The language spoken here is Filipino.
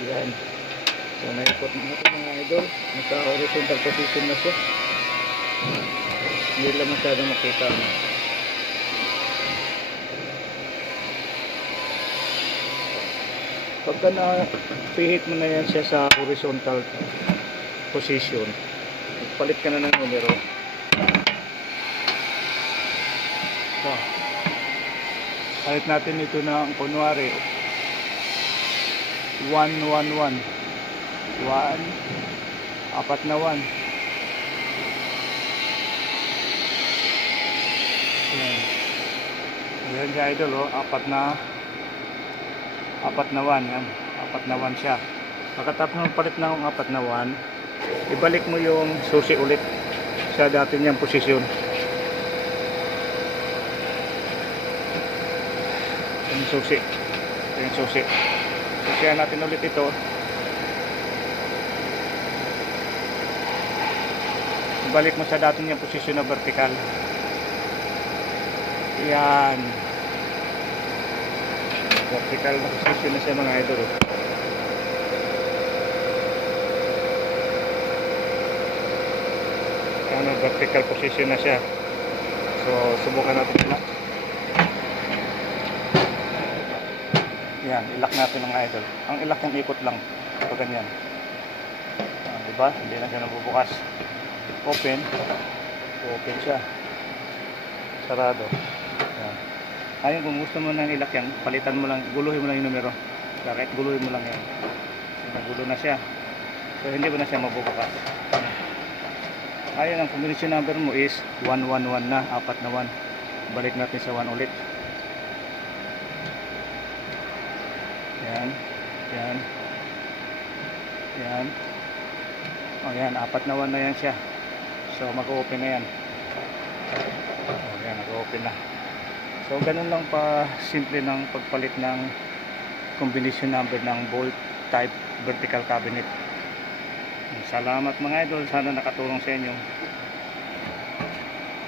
Yan. So naikot na ito mga idol. Nasa horizontal position na siya. Hindi lang masyado makita. Pagka na-pihit mo na yan siya sa horizontal position, palit ka na ng numero. So, palit natin ito na kunwari 111 apat na 1. Ayan siya idol, oh, apat na 1 yan. Apat na 1 siya. Pagkatapos ng palit na ng apat na 1, ibalik mo yung susi ulit sa dati niyang posisyon. Yung susi. Yung susi. Susihan natin ulit ito. Ibalik mo sa dati niyang posisyon na vertical. Yan. Vertical na position na siya mga idol. Ano, vertical position na siya. So subukan natin sila. Yan, ilak natin mga idol. Ang ilak yung ikot lang. Ito ganyan. Diba? Hindi na siya nabubukas. Open. Open siya. Sarado. Yan. Ayun, kung gusto mo nang ilak yan, palitan mo lang, guluhin mo lang yung numero. Kahit guluhin mo lang yan. Nagulo na siya. So hindi mo na siya mabubukas. Ayun, ang combination number mo is 111 na, apat na 1. Balik natin sa 1 ulit. Yan. Yan. Yan. O yan, apat na 1 na yan siya. So mag-open na yan. O yan, nag-open na. So ganun lang pa simple ng pagpalit ng combination number ng bolt type vertical cabinet. Salamat mga idol, sana nakatulong sa inyo.